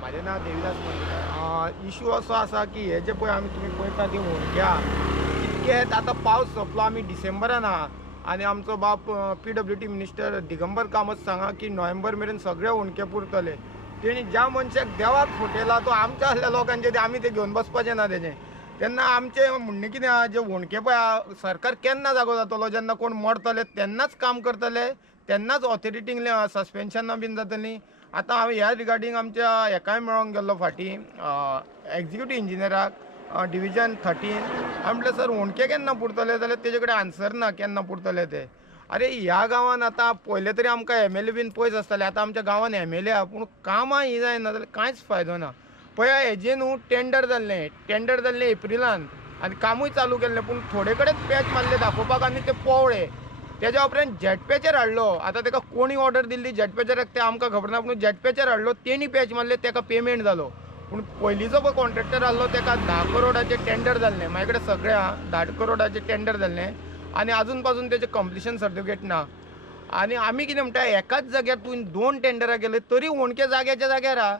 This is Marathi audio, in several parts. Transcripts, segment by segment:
माझे नाव देविदास पंडित. इशू असो आसा की हे जे पळय आमी तुमी पळयता ती होणक्या इतकेत आतां पावस सोंपलो, आमी डिसेंबरान आहा आनी आमचो बाप PWD मिनिस्टर दिगंबर कामत सांगा की नोव्हेंबर मेरेन सगळे होणके पुरतले. तेणी ज्या मनशाक देवाक फटयला तो आमच्या आसल्या लोकांचे आमी ते घेवन बसपाचें ना तेजें. तेन्ना आमचें म्हणणें कितें आहा, जे होणके पळय सरकार केन्ना जागो जातलो, जेन्ना कोण मरतले तेन्नाच काम करतले, तेन्नाच ऑथॉरिटींक सस्पेन्शनां बीन जातलीं. आतां हांव ह्या रिगार्डींग आमच्या हेकाय मेळोंक गेल्लो फाटीं एक्झिक्युटीव इंजिनियराक डिविजन 13. हांवें म्हटलें सर होणके केन्ना पुरतले, जाल्यार तेजे कडेन आन्सर ना केन्ना पुरतले ते. अरे ह्या गांवांत आतां पयले तरी आमकां MLA बीन पयस आसताले, आतां आमच्या गांवांत MLA आहा पूण कामां ही जायना जाल्यार कांयच फायदो ना. पळय हेजें न्हू टेंडर जाल्लें एप्रिलान आनी कामूय चालू केल्लें, पूण थोडे कडेन पॅच मारले दाखोवपाक आनी ते पोवळे. तेज्या उपरांत जेटपॅचर हाडलो. आतां ताका कोणी ऑर्डर दिल्ली जेटपॅचराक तें आमकां खबर ना, पूण जेटपॅचर हाडलो, तेणी पॅच मारले, ताका पेमेंट जालो. पूण पयलींचो पळय कॉन्ट्रॅक्टर आसलो ताका 10 करोडाचें टेंडर जाल्लें. म्हाजे कडेन सगळें आहा, 10 करोडाचें टेंडर जाल्लें आनी आजून पासून तेजें कंप्लिशन सर्टिफिकेट ना. आनी आमी कितें म्हणटा, एकाच जाग्यार तुवें 2 टेंडरां केले तरी होणके जाग्याच्या जाग्यार आहा.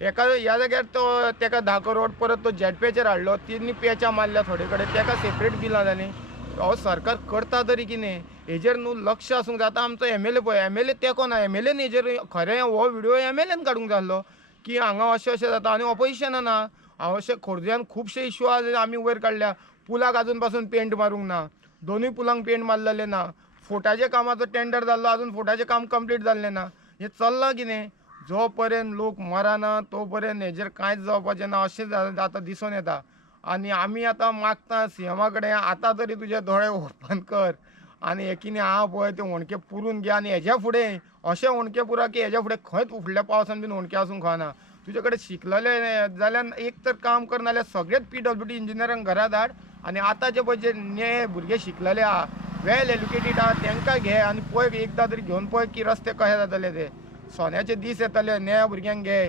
ह्या जाग्यार तो ताका 10 करोड, परत तो जेटपॅचर हाडलो, तेणी पॅचां मारल्या थोडे कडेन, ताका सेपरेट बिलां जालीं. अहो सरकार करता तरी कितें? हेजेर न्हू लक्ष आसूंक जाय. आतां आमचो MLA पळय, MLA तेंको ना. MLAन हेजेर खरें हो व्हिडिओ MLAन काडूंक जाय आसलो की हांगा अशें अशें जाता आनी ऑपोजिशनान ना. हांव अशें खोर्जुयान खुबशे इश्यू आहा आमी वयर काडल्या. पुलाक आजून पासून पेंट मारूंक ना, दोनूय पुलांक पेंट मारलेलें ना. फोटाच्या कामाचो टेंडर जाल्लो, आजून फोटाचें काम कंप्लीट जाल्लें ना. हें चल्लां कितें? जो पर्यंत लोक मराना तो पर्यंत हेजेर कांयच जावपाचें ना अशें आतां दिसून येता. आनी आमी आतां मागता CMा कडेन, आतां तरी तुजे दोळे ओपन कर आनी हे कितें आहा पळय ते होणके पुरून घे. आनी हेज्या फुडें अशें होणके पुरा की हेज्या फुडें खंयच फुडल्या पावसान बीन होणके आसूंक खाना. तुजे कडेन शिकलेले जाल्यार एक तर काम कर, नाल्यार सगळेच PWD इंजिनियरांक घरा धाड आनी आतांचे पळय जे नवे भुरगे शिकलेले आहा, वेल एज्युकेटेड आहा, तांकां घे आनी पळय एकदां तरी घेवन पळय की रस्ते कशे जातले ते. सोन्याचे दीस येतले, नव्या भुरग्यांक घे